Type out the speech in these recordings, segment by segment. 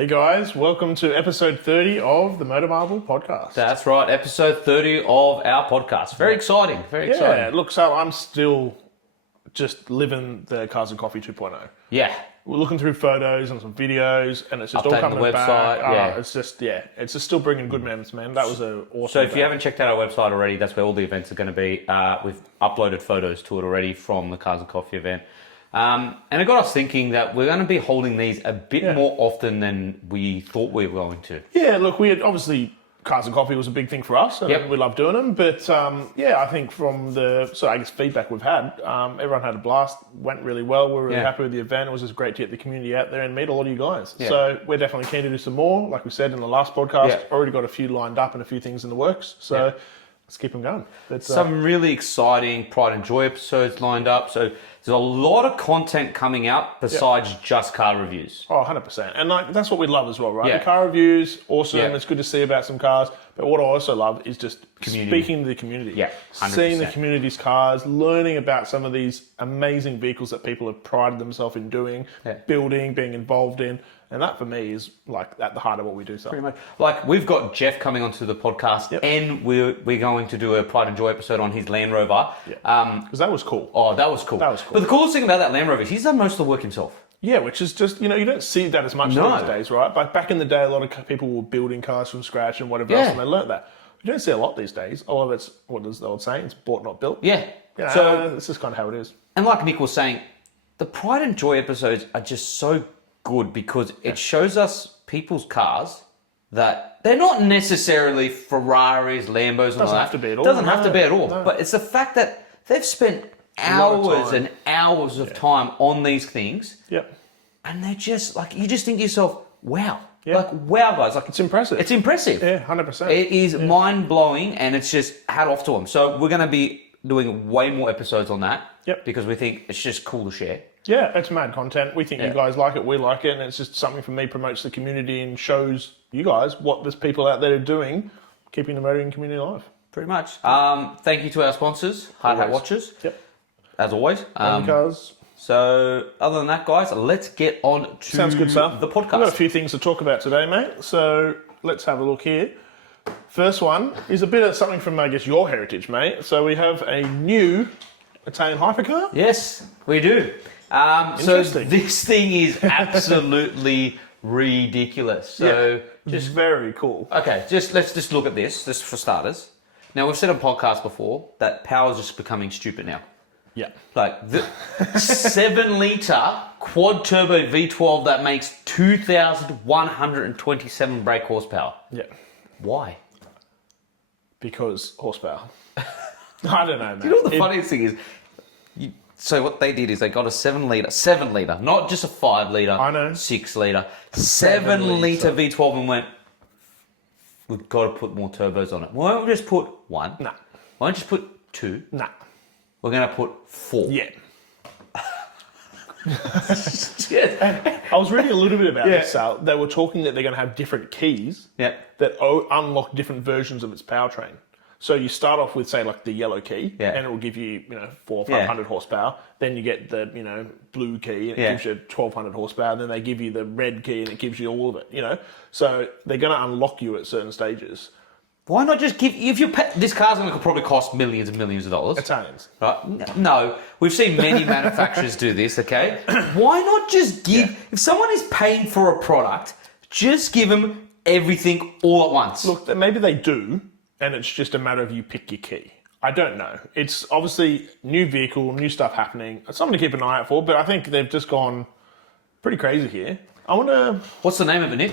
Hey guys, welcome to episode 30 of the Automobili podcast. That's right, episode 30 of our podcast. Very exciting, very exciting. Yeah, look, so I'm still just living the Cars and Coffee 2.0. Yeah. We're looking through photos and some videos, and it's just all Updating coming the website, back. yeah. It's just still bringing good memories, man. That was an awesome So if day. you haven't checked out our website already, that's where all the events are going to be. We've uploaded photos to it already from the Cars and Coffee event. And it got us thinking that we're going to be holding these a bit more often than we thought we were going to. Yeah, look, we had obviously Cars and Coffee was a big thing for us, and we love doing them. But I think from the feedback we've had, everyone had a blast, went really well. We were really happy with the event. It was just great to get the community out there and meet a lot of you guys. Yeah. So we're definitely keen to do some more. Like we said in the last podcast, already got a few lined up and a few things in the works. So let's keep them going. Some really exciting Pride and Joy episodes lined up. So there's a lot of content coming out besides just car reviews. Oh, 100%. And that's what we love as well, right? Yeah. The car reviews, awesome. Yeah. It's good to see about some cars. But what I also love is just speaking to the community. Yeah, 100%. Seeing the community's cars, learning about some of these amazing vehicles that people have prided themselves in doing, building, being involved in. And that for me is like at the heart of what we do. So. Pretty much. Like we've got Jeff coming onto the podcast and we're going to do a Pride and Joy episode on his Land Rover. Because that was cool. Oh, that was cool. That was cool. But the coolest thing about that Land Rover is he's done most of the work himself. Yeah, which is just, you don't see that as much these days, right? But back in the day, a lot of people were building cars from scratch and whatever else, and they learnt that. You don't see a lot these days. All of it's, what is the old saying? It's bought, not built. Yeah. So this is kind of how it is. And like Nick was saying, the Pride and Joy episodes are just so good because it shows us people's cars that they're not necessarily Ferraris, Lambos, and all that. Doesn't have to be at all. Doesn't have to be at all. No. But it's the fact that they've spent hours and hours of time on these things. Yep. And they're just like, you just think to yourself, wow. Yeah. Like, wow, guys. Like, it's impressive. It's impressive. Yeah, 100%. It is mind-blowing, and it's just hat off to them. So we're going to be doing way more episodes on that. Yep. Because we think it's just cool to share. Yeah, it's mad content. We think you guys like it, we like it, and it's just something for me, promotes the community and shows you guys what there's people out there doing, keeping the motoring community alive. Pretty much. Thank you to our sponsors, Hard Hat Watches. Yep. As always. Cars. So, other than that, guys, let's get on to Sounds good, sir. the podcast. We've got a few things to talk about today, mate. So, let's have a look here. First one is a bit of something from, I guess, your heritage, mate. So, we have a new Italian hypercar. Yes, we do. So, this thing is absolutely ridiculous. So, just very cool. Okay, let's just look at this, just for starters. Now, we've said on podcasts before that power is just becoming stupid now. Yeah. Like the 7-litre quad turbo V12 that makes 2,127 brake horsepower. Yeah. Why? Because horsepower. I don't know, man. You know what the funniest thing is? So what they did is they got a 7-litre, not just a 5-litre, I know. 6-litre, 7-litre V12 and went, we've got to put more turbos on it. Why don't we just put 1? Nah. Why don't you just put 2? Nah. We're going to put 4. Yeah. I was reading a little bit about this, Sal. They were talking that they're going to have different keys that unlock different versions of its powertrain. So you start off with, say, like the yellow key, and it will give you, 400 or 500 horsepower. Then you get the, blue key, and it gives you 1,200 horsepower. Then they give you the red key, and it gives you all of it, So they're going to unlock you at certain stages. Why not just give... this car's going to probably cost millions and millions of dollars. Italians. Right? No. We've seen many manufacturers do this, okay? Why not just give... If someone is paying for a product, just give them everything all at once. Look, maybe they do, and it's just a matter of you pick your key. I don't know. It's obviously new vehicle, new stuff happening. It's something to keep an eye out for, but I think they've just gone pretty crazy here. I wonder... What's the name of it, Nick?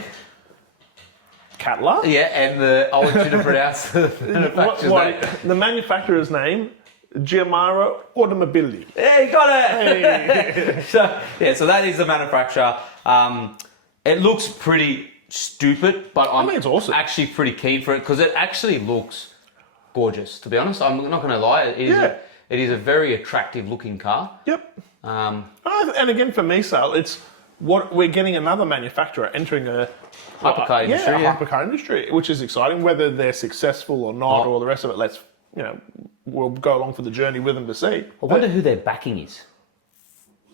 Katla? Yeah, and I want you to pronounce the manufacturer's name. The manufacturer's name, Giamaro Automobili. Yeah, you got it! Hey. So that is the manufacturer. It looks pretty stupid, but I think it's awesome. Actually pretty keen for it because it actually looks gorgeous, to be honest. I'm not going to lie. It is a very attractive looking car. Yep. And again, for me, Sal, it's what we're getting another manufacturer entering a hypercar industry. Hypercar industry, which is exciting. Whether they're successful or not, or the rest of it, we'll go along for the journey with them to see. I wonder who their backing is.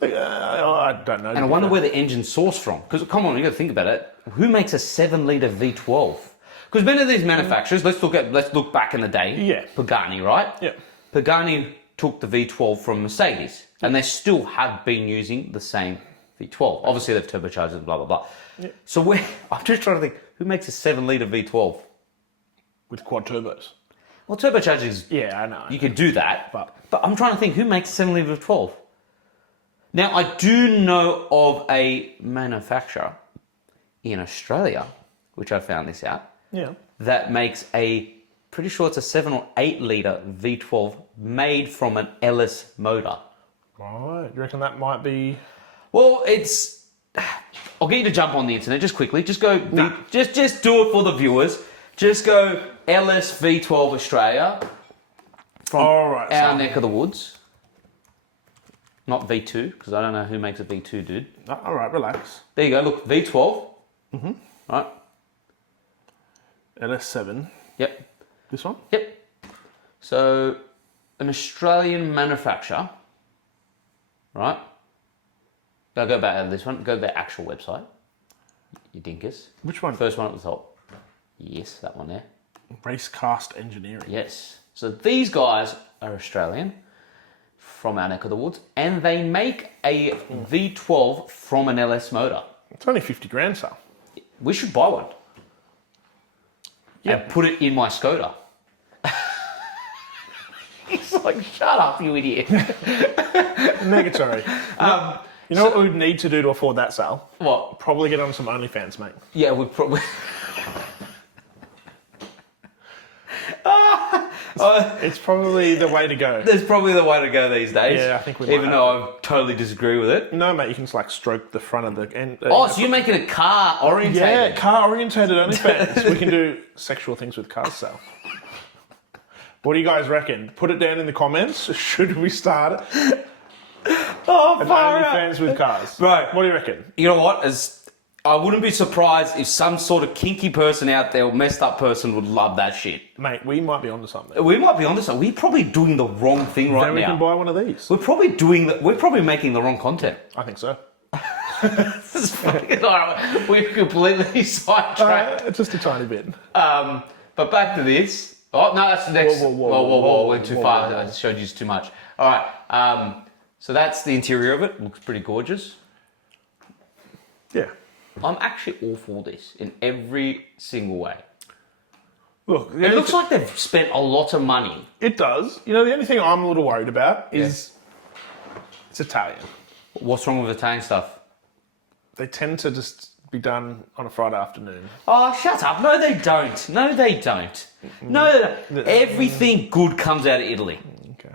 I don't know. And I wonder where the engine's sourced from. Because, come on, you got to think about it. Who makes a 7-litre V12? Because many of these manufacturers, let's look back in the day. Yeah. Pagani, right? Yeah. Pagani took the V12 from Mercedes, and they still have been using the same V12. Obviously, they've turbocharged it, blah, blah, blah. Yeah. So I'm just trying to think, who makes a 7-litre V12? With quad turbos. Well, turbocharging is... Yeah, I know. You could do that, but I'm trying to think, who makes a 7-litre V12? Now, I do know of a manufacturer in Australia, which I found this out, that makes pretty sure it's a 7 or 8-litre V12 made from an LS motor. Right, you reckon that might be... Well, I'll get you to jump on the internet just quickly. Just go, just do it for the viewers. Just go LS V12 Australia from our neck of the woods. Not V2, because I don't know who makes a V2, dude. All right, relax. There you go. Look, V12. Mm-hmm. Right. LS7. Yep. This one? Yep. So, an Australian manufacturer, right? Go back to this one. Go to their actual website. You dinkus. Which one? First one at the top. Yes, that one there. Racecast Engineering. Yes. So these guys are Australian, from our neck of the woods, and they make a V12 from an LS motor. It's only 50 grand, Sal. We should buy one. Yeah. And put it in my Skoda. He's like, shut up, you idiot. Negatory. You know what we'd need to do to afford that, Sal? What? Probably get on some OnlyFans, mate. Yeah, we'd probably... It's probably the way to go. It's probably the way to go these days. Yeah, I think we might. Even though I totally disagree with it. No, mate, you can just like stroke the front of the end. So you're making a car orientated? Yeah, car orientated OnlyFans. We can do sexual things with cars, Sal. What do you guys reckon? Put it down in the comments. Should we start an OnlyFans with cars? Right. What do you reckon? You know what? I wouldn't be surprised if some sort of kinky person out there or messed up person would love that shit. Mate, we might be onto something. We might be onto something. We're probably doing the wrong thing right now. Then we can buy one of these. We're probably making the wrong content. I think so. This is fucking alright. We've completely sidetracked. Just a tiny bit. But back to this. Oh no, that's the next. Whoa. Went too far. I showed you too much. Alright. So that's the interior of it. Looks pretty gorgeous. Yeah. I'm actually all for this in every single way. Look, it looks like they've spent a lot of money. It does. You know, the only thing I'm a little worried about is it's Italian. What's wrong with Italian stuff? They tend to just be done on a Friday afternoon. Oh, shut up. No, they don't. No, everything good comes out of Italy. Okay.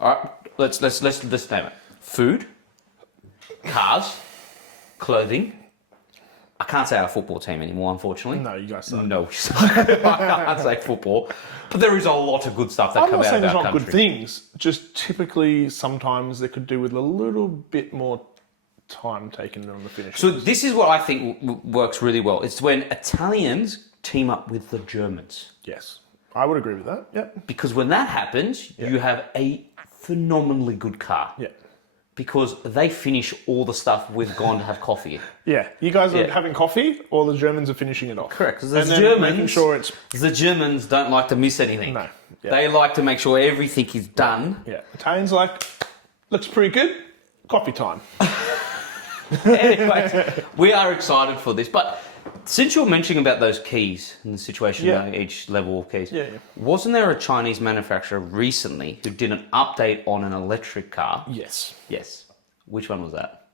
All right, let's name it. Food, cars, clothing. I can't say our football team anymore, unfortunately. No, you guys suck. No, we suck. I can't say football. But there is a lot of good stuff that comes out of our country. I'm not saying there's not good things. Just typically, sometimes they could do with a little bit more time taken on the finish. So this is what I think works really well. It's when Italians team up with the Germans. Yes, I would agree with that. Yeah. Because when that happens, you have a phenomenally good car. Yeah. Because they finish all the stuff we've gone to have coffee in. Yeah, you guys are having coffee, or the Germans are finishing it off. Correct. Because the Germans don't like to miss anything. No. Yeah. They like to make sure everything is done. Yeah. Italians looks pretty good. Coffee time. Anyways, we are excited for this. But since you're mentioning about those keys and the situation of each level of keys, wasn't there a Chinese manufacturer recently who did an update on an electric car? Yes. Which one was that?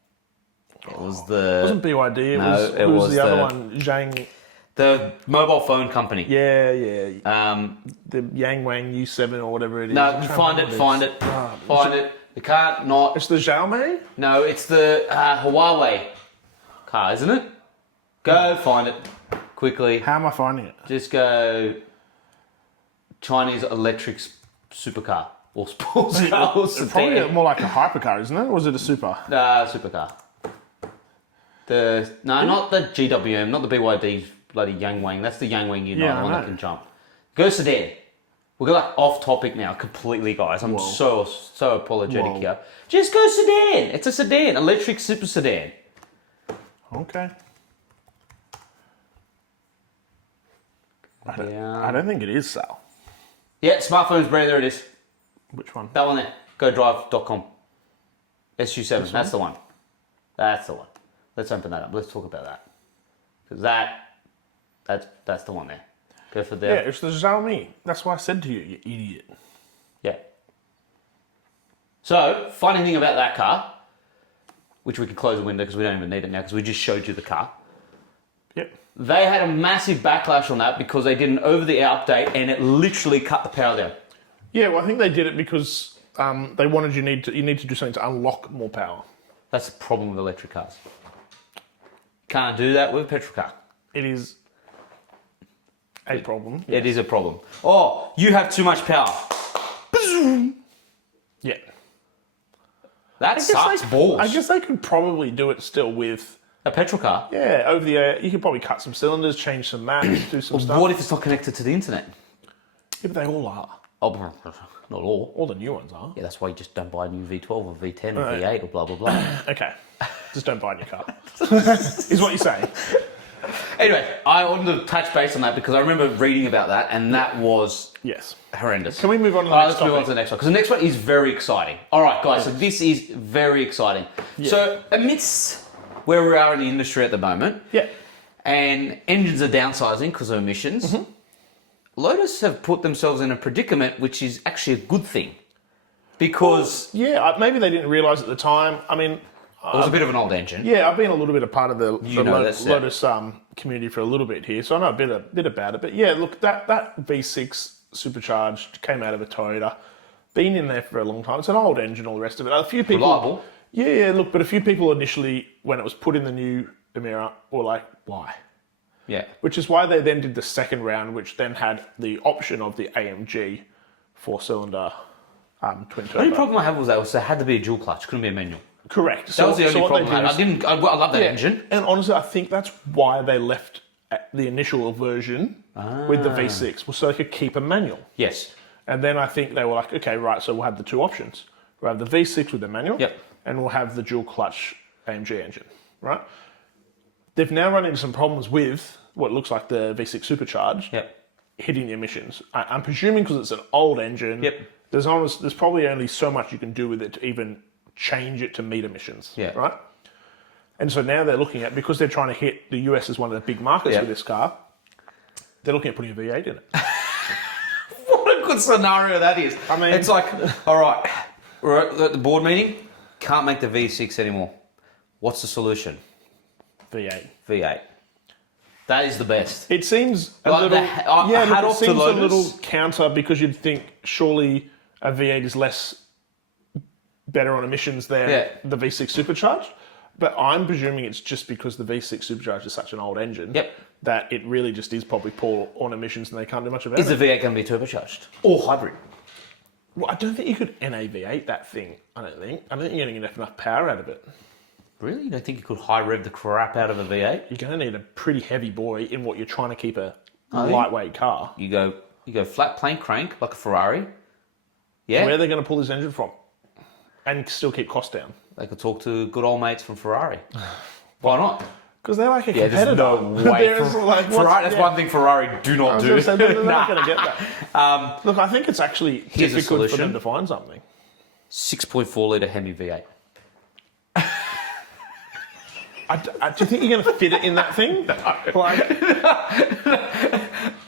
It was It wasn't BYD. It was the other one. Zhang. The mobile phone company. Yeah. The Yang Wang U7 or whatever it is. No, find it. You can't not. It's the Xiaomi? No, it's the Huawei car, isn't it? Go find it quickly. How am I finding it? Just go Chinese electric supercar or sports car. Or it's probably more like a hypercar, isn't it? Or is it a super? Supercar. Not the GWM, not the BYD bloody Yang Wang. That's the Yang Wang the one that can jump. Go sedan. We're like off topic now completely, guys. I'm so apologetic here. Just go sedan. It's a sedan, electric super sedan. Okay. I don't think it is, Sal. Yeah, smartphone's brand, there it is. Which one? That one there. GoDrive.com. SU7, that's the one. That's the one. Let's open that up. Let's talk about that. Because that's the one there. Go for there. Yeah, it's the Xiaomi. That's why I said to you, you idiot. Yeah. So, funny thing about that car, which we can close the window because we don't even need it now because we just showed you the car. Yep. They had a massive backlash on that because they did an over-the-air update and it literally cut the power down. Yeah, well, I think they did it because they wanted you need to do something to unlock more power. That's the problem with electric cars. Can't do that with a petrol car. It is a problem. It is a problem. Oh, you have too much power. Yeah. That sucks balls. I guess they could probably do it still with a petrol car. Yeah, over the air. You could probably cut some cylinders, change some maps, do some stuff. What if it's not connected to the internet? Yeah, but they all are. Oh, not all. All the new ones are. Yeah, that's why you just don't buy a new V12 or V10 or V8 or blah, blah, blah. Okay. Just don't buy a new car. Is what you're saying. Anyway, I wanted to touch base on that because I remember reading about that and that was horrendous. Can we move on to the next topic? Let's move on to the next one because the next one is very exciting. All right, guys, so this is very exciting. Yeah. So amidst where we are in the industry at the moment and engines are downsizing because of emissions, Lotus have put themselves in a predicament which is actually a good thing because... Well, maybe they didn't realise at the time. I mean... It was a bit of an old engine. Yeah, I've been a little bit a part of the Lotus community for a little bit here, so I know a bit about it. But yeah, look, that V6 supercharged came out of a Toyota, been in there for a long time. It's an old engine, all the rest of it. A few people, reliable. Yeah, look, but a few people initially, when it was put in the new Emira, were like, why? Yeah. Which is why they then did the second round, which then had the option of the AMG 4-cylinder twin turbo. The only problem I had was there had to be a dual clutch, couldn't be a manual. Correct. That was the only problem I had. I love that engine. And honestly, I think that's why they left the initial version with the V6, was so they could keep a manual. Yes. And then I think they were like, okay, right, so we'll have the two options. We'll have the V6 with the manual, and we'll have the dual clutch AMG engine, right? They've now run into some problems with what looks like the V6 supercharged hitting the emissions. I'm presuming because it's an old engine, there's probably only so much you can do with it to even change it to meet emissions, right? And so now they're looking at, because they're trying to hit the US as one of the big markets for this car, they're looking at putting a V8 in it. What a good scenario that is. I mean, it's like, all right, we're at the board meeting, can't make the V6 anymore. What's the solution? V8. That is the best. It seems a little counter, because you'd think surely a V8 is better on emissions than the V6 supercharged. But I'm presuming it's just because the V6 supercharged is such an old engine that it really just is probably poor on emissions and they can't do much about it. Is the V8 going to be turbocharged or hybrid? Well, I don't think you could NA-V8 that thing. I don't think you're going to get enough power out of it. Really? You don't think you could high rev the crap out of a V8? You're going to need a pretty heavy boy in what you're trying to keep a lightweight car. You go flat plane crank like a Ferrari. Yeah. Where are they going to pull this engine from? And still keep costs down. They could talk to good old mates from Ferrari. Why not? Because they're like a competitor. There's no way. Ferrari, that's one thing Ferrari do not do. They're not going to get that. Look, I think it's actually difficult for them to find something. 6.4 litre Hemi V8. Do you think you're going to fit it in that thing?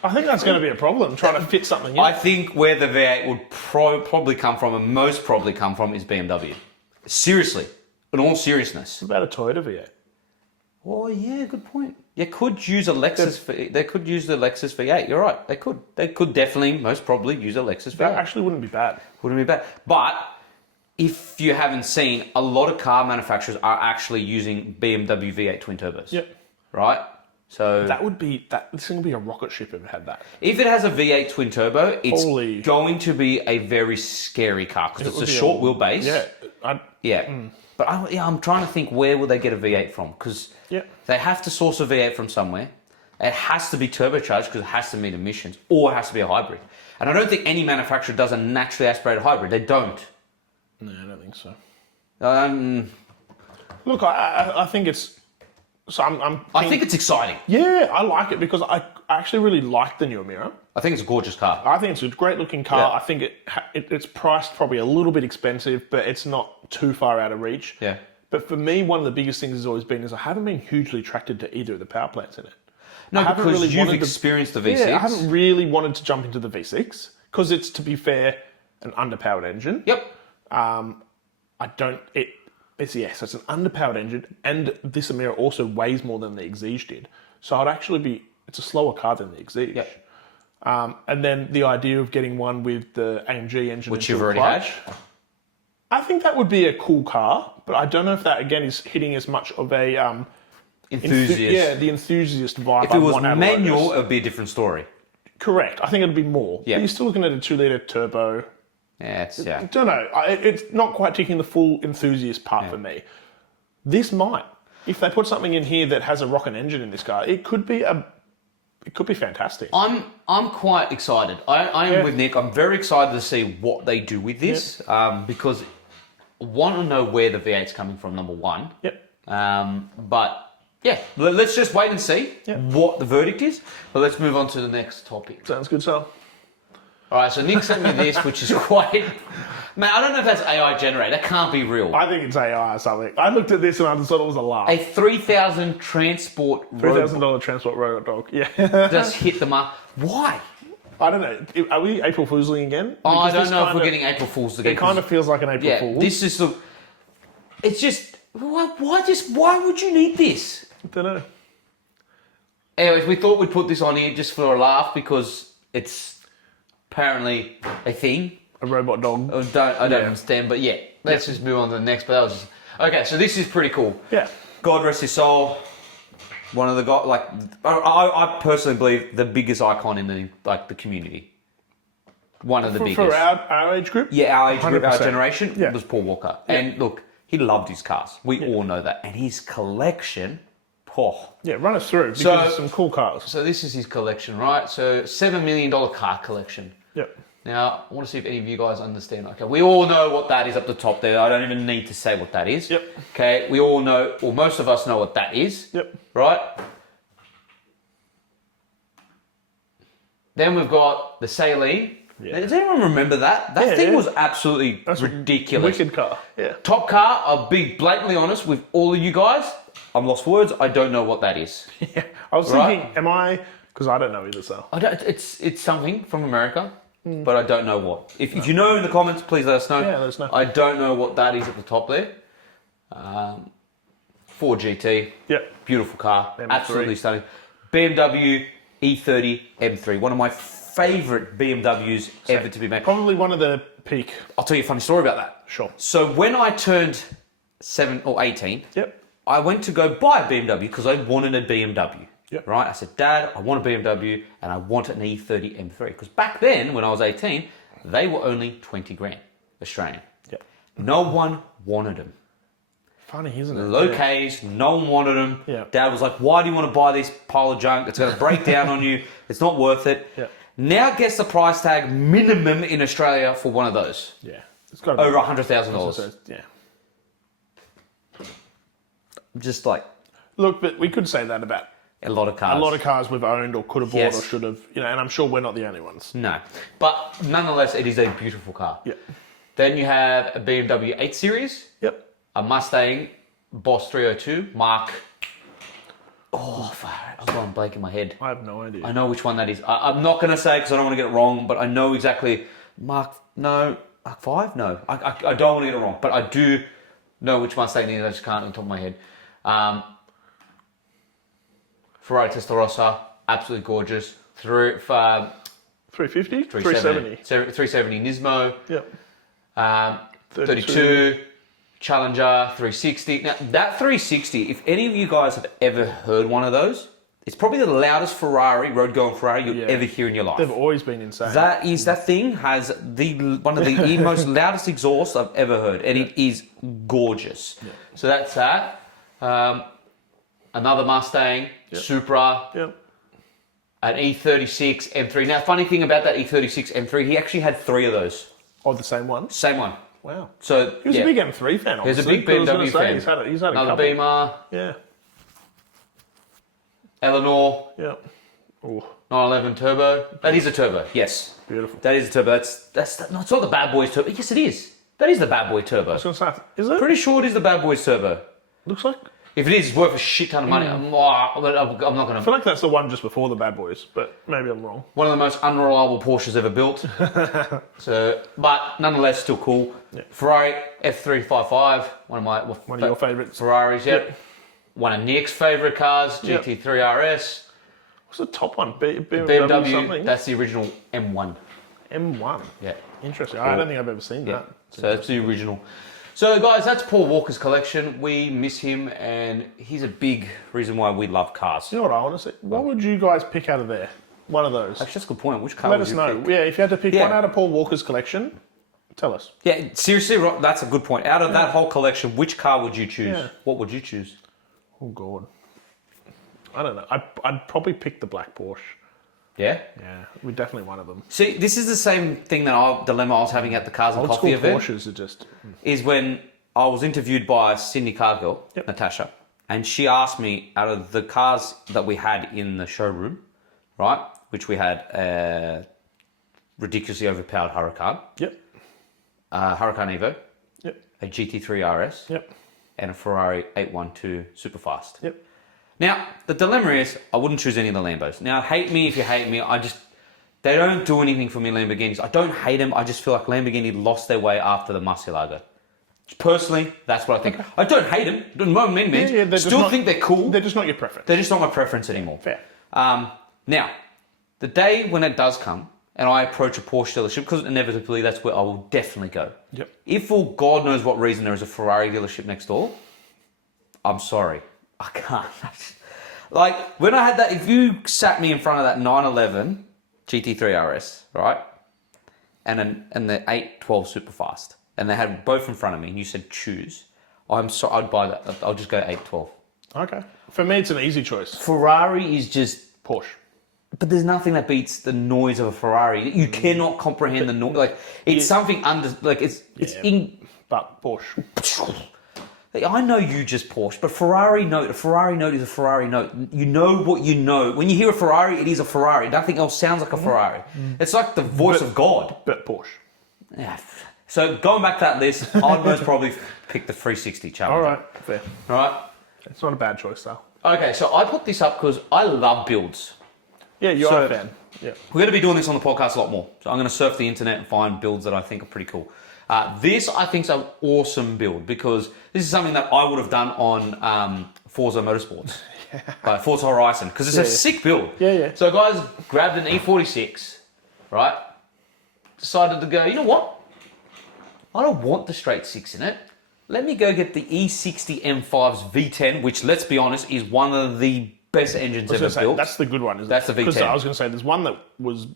I think that's going to be a problem, trying to fit something in. I think where the V8 would probably come from, and most probably come from, is BMW. Seriously. In all seriousness. What about a Toyota V8? Oh, yeah, good point. You could use a Lexus. They could use the Lexus V8. You're right. They could. They could definitely, most probably, use a Lexus V8. That actually wouldn't be bad. Wouldn't be bad. But if you haven't seen, a lot of car manufacturers are actually using BMW V8 twin turbos. Yep. Right? So this thing would be a rocket ship if it had that. If it has a V8 twin turbo, it's going to be a very scary car because it's a short wheelbase. Yeah. But I'm trying to think, where will they get a V8 from? Because they have to source a V8 from somewhere. It has to be turbocharged because it has to meet emissions, or it has to be a hybrid. And I don't think any manufacturer does a naturally aspirated hybrid. They don't. No, I don't think so. Look, I think it's... So I think it's exciting. Yeah, I like it because I actually really like the new Emira. I think it's a gorgeous car. I think it's a great looking car. Yeah. I think it's priced probably a little bit expensive, but it's not too far out of reach. Yeah. But for me, one of the biggest things has always been is I haven't been hugely attracted to either of the power plants in it. No, because you've experienced the V6. Yeah, I haven't really wanted to jump into the V6 because it's, to be fair, an underpowered engine. Yep. It's an underpowered engine, and this Emira also weighs more than the Exige did. So it's a slower car than the Exige. Yep. And then the idea of getting one with the AMG engine, which you've already had. I think that would be a cool car, but I don't know if that again is hitting as much of a enthusiast. The enthusiast vibe. If it was manual, it would be a different story. Correct. I think it'd be more. Yeah. But you're still looking at a 2-litre turbo. Yeah, I don't know. It's not quite ticking the full enthusiast part for me. This might. If they put something in here that has a rocket engine in this car, it could be fantastic. I'm quite excited. I am with Nick. I'm very excited to see what they do with this because I want to know where the V8's coming from, number one. Yep. But yeah, let's just wait and see what the verdict is. But let's move on to the next topic. Sounds good, Sal. All right, so Nick sent me this, which is quite... Man, I don't know if that's AI generated. That can't be real. I think it's AI or something. I looked at this and I just thought it was a laugh. A $3,000 transport $3,000 transport robot dog. Yeah. Just hit the mark. Why? I don't know. Are we April Fooling again? Oh, I don't know if we're getting April Fools again. It kind of feels like an April Fool. This is the... It's just... Why would you need this? I don't know. Anyways, we thought we'd put this on here just for a laugh because it's apparently a thing. A robot dog. I don't understand, but let's just move on to the next. But that was just... Okay, so this is pretty cool. Yeah. God rest his soul. One of the guys, like, I personally believe the biggest icon in the community. One of the biggest. For our age group? Yeah, our age group, our generation, Yeah. was Paul Walker. Yeah. And look, he loved his cars. We all know that. And his collection, Yeah, run us through, because it's some cool cars. So this is his collection, right? So $7 million car collection. Yep. Now, I want to see if any of you guys understand. Okay, we all know what that is up the top there. I don't even need to say what that is. Yep. Okay, we all know, or most of us know what that is. Yep. Right? Then we've got the Saline. Yeah. Does anyone remember that? That thing was absolutely ridiculous. Wicked car. Yeah. Top car, I'll be blatantly honest with all of you guys. I'm lost for words. I don't know what that is. Yeah. I was thinking, because I don't know either, so. It's something from America. But I don't know what. If you know in the comments, please let us know. Yeah, let us know. I don't know what that is at the top there. Ford GT. Yep. Beautiful car. M3. Absolutely stunning. BMW E30 M3. One of my favourite BMWs ever to be made. Probably one of the peak. I'll tell you a funny story about that. Sure. So when I turned 7 or 18, I went to go buy a BMW because I wanted a BMW. Yep. Right? I said, Dad, I want a BMW and I want an E30 M3. Because back then, when I was 18, they were only 20 grand Australian. Yep. No one wanted them. Funny, isn't it? Low Ks, no one wanted them. Yeah. Dad was like, why do you want to buy this pile of junk? It's going to break down on you. It's not worth it. Yep. Now guess the price tag minimum in Australia for one of those. Yeah. It's got to be over $100,000. Yeah. Just like... Look, but we could say that about a lot of cars. A lot of cars we've owned or could have bought or should have, and I'm sure we're not the only ones. No. But nonetheless, it is a beautiful car. Yep. Then you have a BMW 8 Series. Yep. A Mustang Boss 302 Mark. Oh, fuck. I'm going blank in my head. I have no idea. I know which one that is. I'm not going to say because I don't want to get it wrong, but I know exactly. Mark 5? No. I don't want to get it wrong, but I do know which Mustang it is. I just can't on the top of my head. Ferrari Testarossa, absolutely gorgeous. 350? 370. 370 Nismo. Yep. 32 Challenger 360. Now, that 360, if any of you guys have ever heard one of those, it's probably the loudest road-going Ferrari you'll ever hear in your life. They've always been insane. That thing has one of the most loudest exhausts I've ever heard, and it is gorgeous. Yeah. So that's that. Another Mustang, Supra. Yep. an E36 M3. Now, funny thing about that E36 M3, he actually had 3 of those. Oh, the same one? Same one. Wow. So he was a big M3 fan, He was a big BMW fan. He's had a Another couple. Beamer. Yeah. Eleanor. Yeah. Ooh. 911 turbo. That is a turbo. Yes. Beautiful. That is a turbo. That's no, it's not the Bad Boys turbo. Yes, it is. That is the Bad Boy turbo. I was going to say, is it? Pretty sure it is the Bad Boys turbo. Looks like. If it is, it's worth a shit ton of money. I'm not going to. I feel like that's the one just before the Bad Boys, but maybe I'm wrong. One of the most unreliable Porsches ever built. But nonetheless, still cool. Yep. Ferrari F355, one of your favourites. Ferraris, yep. One of Nick's favourite cars, GT3 RS. What's the top one? BMW something? That's the original M1. M1? Yeah. Interesting. Cool. I don't think I've ever seen that. So that's the original. So guys, that's Paul Walker's collection. We miss him, and he's a big reason why we love cars. You know what I want to say? What would you guys pick out of there? One of those. Actually, that's a good point. Which car Let would us you know. pick? Yeah, if you had to pick one out of Paul Walker's collection, tell us. Yeah, seriously, that's a good point. Out of that whole collection, which car would you choose? Yeah. What would you choose? Oh, God. I don't know. I'd probably pick the black Porsche. Yeah? Yeah, we're definitely one of them. See, this is the same thing dilemma I was having at the Cars and Coffee event. Porsches are just... Is when I was interviewed by Sydney car girl, Natasha, and she asked me, out of the cars that we had in the showroom, right, which we had a ridiculously overpowered Huracan. Yep. Huracan Evo. Yep. A GT3 RS. Yep. And a Ferrari 812 Superfast. Yep. Now, the dilemma is, I wouldn't choose any of the Lambos. Now, hate me if you hate me, they don't do anything for me, Lamborghinis. I don't hate them, I just feel like Lamborghini lost their way after the Murcielago. Personally, that's what I think. I don't hate them, by any means. Still think they're cool. They're just not your preference. They're just not my preference anymore. Fair. Now, the day when it does come, and I approach a Porsche dealership, because inevitably that's where I will definitely go. Yep. If for God knows what reason there is a Ferrari dealership next door, I'm sorry. I can't. Like, when I had that, if you sat me in front of that 911 GT3 RS, right, and the 812 Superfast, and they had both in front of me, and you said choose, I'd buy that. I'll just go 812. Okay. For me, it's an easy choice. Ferrari is just Porsche. But there's nothing that beats the noise of a Ferrari. You cannot comprehend the noise. Like, it's something But Porsche. I know you just Porsche, but a Ferrari note is a Ferrari note. You know what you know. When you hear a Ferrari, it is a Ferrari. Nothing else sounds like a Ferrari. It's like the voice of God. But Porsche. Yeah. So going back to that list, I'd most probably pick the 360 Challenger. All right, fair. All right. It's not a bad choice, though. Okay, so I put this up because I love builds. Yeah, you are a fan. Yeah. We're going to be doing this on the podcast a lot more. So I'm going to surf the internet and find builds that I think are pretty cool. This, I think, is an awesome build because this is something that I would have done on Forza Motorsports. Forza Horizon, because it's a sick build. Yeah. So guys grabbed an E46, right? Decided to go, you know what? I don't want the straight six in it. Let me go get the E60 M5's V10, which, let's be honest, is one of the best engines ever built. That's the good one, isn't it? That's the V10. Because I was going to say, there's one that was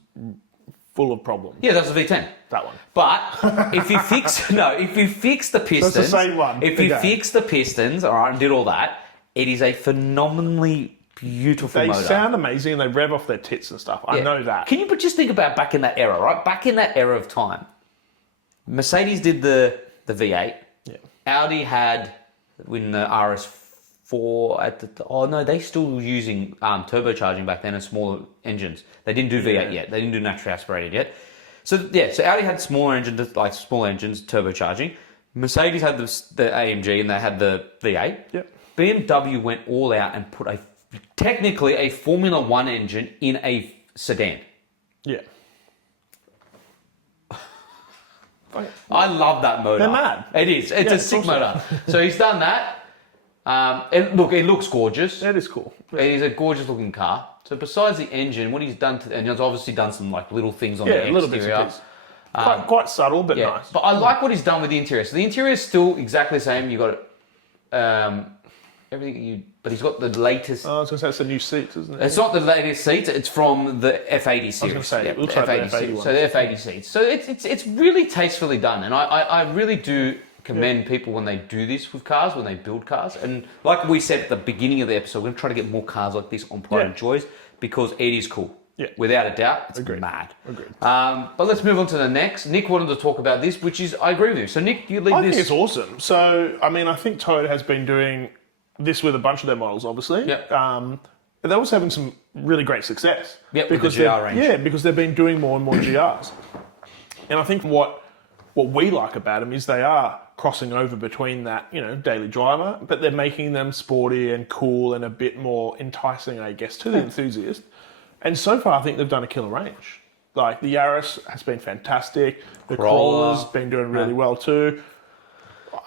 full of problems. Yeah, that's the V10. That one. But if you fix the pistons, that's the same one. If you fix the pistons, all right, and did all that, it is a phenomenally beautiful motor. They sound amazing and they rev off their tits and stuff. I know that. Can you just think about back in that era, right? Back in that era of time, Mercedes did the V8. Yeah. Audi had when the RS4 at the they still were using turbocharging back then and smaller engines. They didn't do V8 yet. They didn't do naturally aspirated yet. So Audi had smaller engines turbocharging. Mercedes had the AMG and they had the V8. Yep. BMW went all out and put technically a Formula One engine in a sedan. Yeah. I love that motor. They're mad. It is. It's a sick motor. So he's done that. It looks gorgeous. That is cool. It is a gorgeous looking car. So besides the engine, what he's done and he's obviously done some like little things on the exterior. Little bits and pieces. Quite subtle, but nice. But I like what he's done with the interior. So the interior is still exactly the same. You got everything but he's got the latest. I was going to say it's the new seats, isn't it? It's not the latest seats. It's from the F80 series. I was going to say it looks like F80 the F80 seats. So the F80 seats. So it's really tastefully done, and I really do commend people when they do this with cars, when they build cars. And like we said at the beginning of the episode, we're going to try to get more cars like this on Pride and Joys because it is cool. Without a doubt, it's mad. Agreed. But let's move on to the next. Nick wanted to talk about this, which is, I agree with you. So Nick, you lead this. I think it's awesome. So, I mean, I think Toyota has been doing this with a bunch of their models, obviously. Yep. But they're also having some really great success. Yep, because with the GR range. Yeah, because they've been doing more and more GRs. And I think what we like about them is they are crossing over between that, daily driver, but they're making them sporty and cool and a bit more enticing, I guess, to the enthusiast. And so far, I think they've done a killer range. Like, the Yaris has been fantastic. The Corolla's been doing really well too.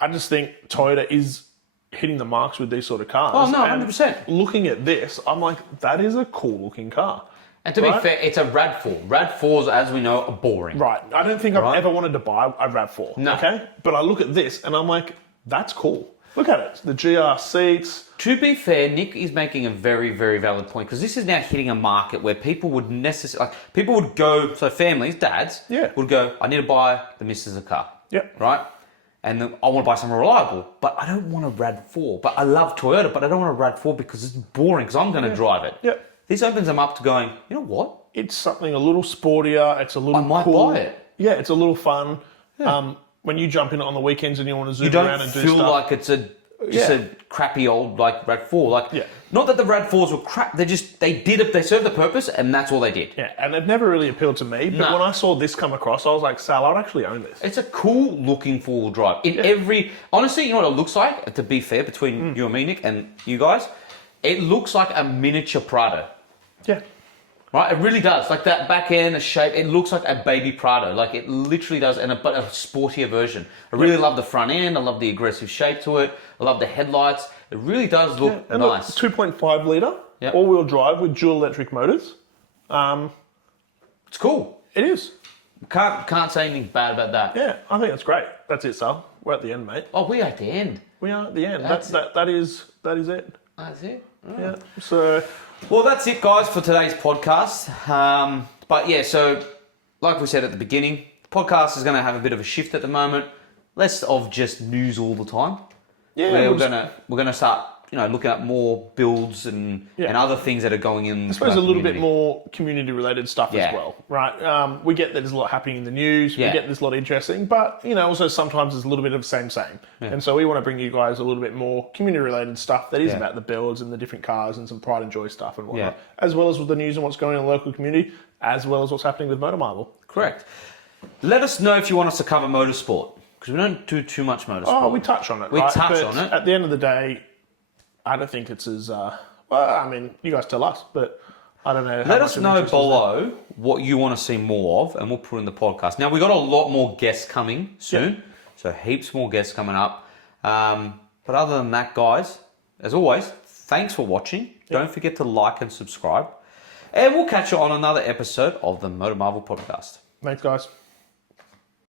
I just think Toyota is hitting the marks with these sort of cars. Oh, no, 100%. Looking at this, I'm like, that is a cool-looking car. And to be fair, it's a RAV4. RAV4s, as we know, are boring. Right. I don't think I've ever wanted to buy a RAV4. No. Okay? But I look at this, and I'm like, that's cool. Look at it. The GR seats. To be fair, Nick is making a very, very valid point, because this is now hitting a market where people would go, so families, dads, would go, I need to buy the missus a car. Yep. Right? And then I want to buy something reliable, but I don't want a RAV4. But I love Toyota, but I don't want a RAV4 because it's boring, because I'm going to drive it. Yep. This opens them up to going, you know what? It's something a little sportier. It's a little I might cool. buy it. Yeah, it's a little fun. Yeah. When you jump in it on the weekends and you want to zoom around and do stuff. You don't feel like it's a crappy old RAV4. Not that the RAV4s were crap. They served the purpose, and that's all they did. Yeah, and it never really appealed to me. But when I saw this come across, I was like, Sal, I'd actually own this. It's a cool looking four-wheel drive. Honestly, you know what it looks like? To be fair, between you and me, Nick, and you guys, it looks like a miniature Prado. Yeah. Right, it really does. Like that back end, the shape, it looks like a baby Prado. Like it literally does, but a sportier version. I really love the front end. I love the aggressive shape to it. I love the headlights. It really does look nice. 2.5 litre, all-wheel drive with dual electric motors. It's cool. It is. Can't say anything bad about that. Yeah, I think it's great. That's it, Sal. We're at the end, mate. Oh, we're at the end. We are at the end. That is it. That's it. Oh. Yeah. So. Well, that's it, guys, for today's podcast. But yeah, so like we said at the beginning, the podcast is going to have a bit of a shift at the moment. Less of just news all the time. Yeah, we're gonna start, looking at more builds and other things that are going in. I suppose a little bit more community-related stuff as well, right? We get that there's a lot happening in the news. We get there's a lot interesting, but also sometimes there's a little bit of same. Yeah. And so we want to bring you guys a little bit more community-related stuff that is about the builds and the different cars and some pride and joy stuff and whatnot, as well as with the news and what's going on in the local community, as well as what's happening with Motor Marvel. Correct. Let us know if you want us to cover motorsport, because we don't do too much motorsport. Oh, we touch on it. We touch on it. At the end of the day, I don't think it's as well. I mean, you guys tell us, but I don't know. Let us know below what you want to see more of, and we'll put in the podcast. Now, we got a lot more guests coming soon, so heaps more guests coming up. But other than that, guys, as always, thanks for watching. Don't forget to like and subscribe, and we'll catch you on another episode of the Motor Marvel podcast. Thanks, guys.